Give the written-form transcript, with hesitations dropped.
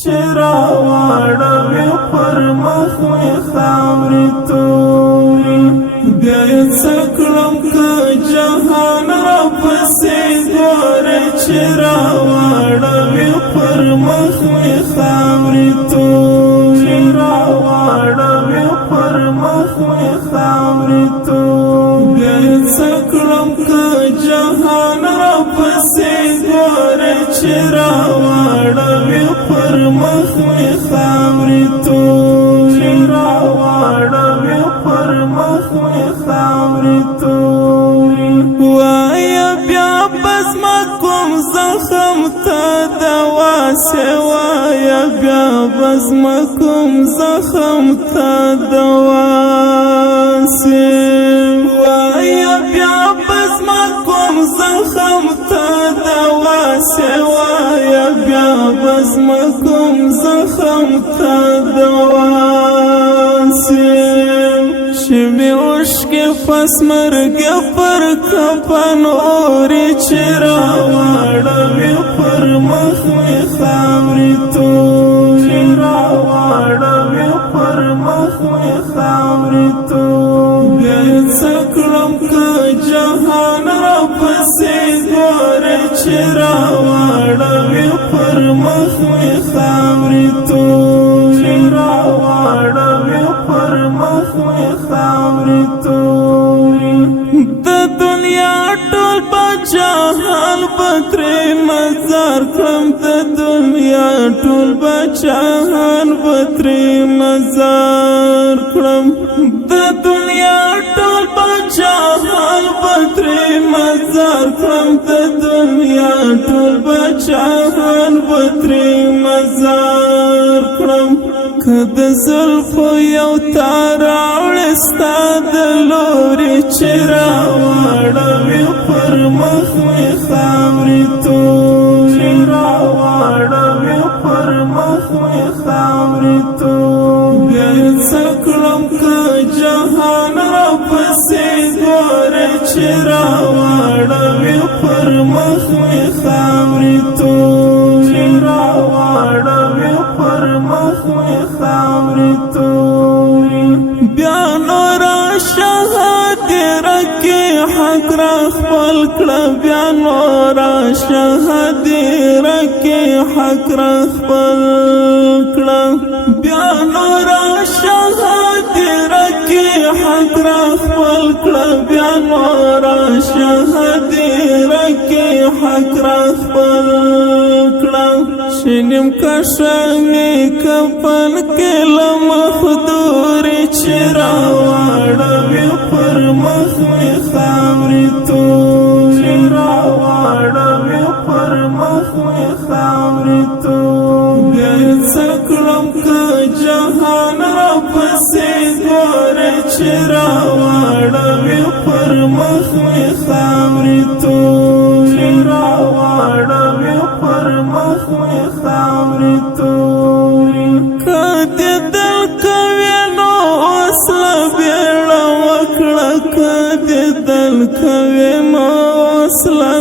چرا واړوي پر مخ مې خاورې تورې بیا یې څه کړم که جهان راپسې ګورې چرا واړوي پر مخ مې خاورې تورې چرا واړوي پر مخ مې خاورې تورې بیا یې څه کړم که جهان راپسې ګورې چرا واړوي پر مخ مې خاورې تورې چرا واړوي پر مخ مې خاورې تورې وایه بیا بس ما کوم زخم ته دوا سې وایه بیا بس ما کوم زخم ته دوا سې وایه بیا بس ما کوم زخم ته دوا سې وایه بیا بس ما کوم زخم ته دوا سې شمې اوښکې پس مرګ پر کفن اورې چرا واړوي پر مخ مې خاورې تورې چرا واړوي پر مخ مې خاورې تورې بیا یې څه کړم که جهان راپسې ګورې چرا واړوي پر مخ مې خاورې تورې چرا واړوي پر مخ مې خاورې تورې د دنیا ټول بادشاهان به ترې مزار کړم د دنیا ټول بادشاهان به ترې مزار کړم د دنیا ټول بادشاهان به ترې مزار کړم د دنیا ټول بادشاهان به ترې مزار کړم که د زلفو یو تار راوړې ستا د لورې چرا واړوي پر مخ مې خاورې تورې چرا واړوي پر مخ مې خاورې تورې بیا یې څه کړم که جهان راپسې ګورې چرا واړوي پر مخ مې خاورې تورې چرا واړوي پر مخ مې خاورې تورې بیا نو راشه هدیره کې حق را خپل کړه بیا نو راشه هدیره کې حق را خپل کړه بیا نو راشه هدیره کې حق را خپل کړه بیا نو راشه هدیره کې حق را خپل کړه شنیم کشمې کفن کې له مخدورې چرا واړوي پر مخ مې خاورې تورې چرا واړوي پر مخ مې خاورې تورې بیا یې څه کړم که جهان راپسې ګورې چرا واړوي پر مخ مې خاورې تورې چرا واړوي پر مخ مې خاورې تورې که دې دل کوي نو اوس له بیړه وکړه که دې دل کوي نو اوس له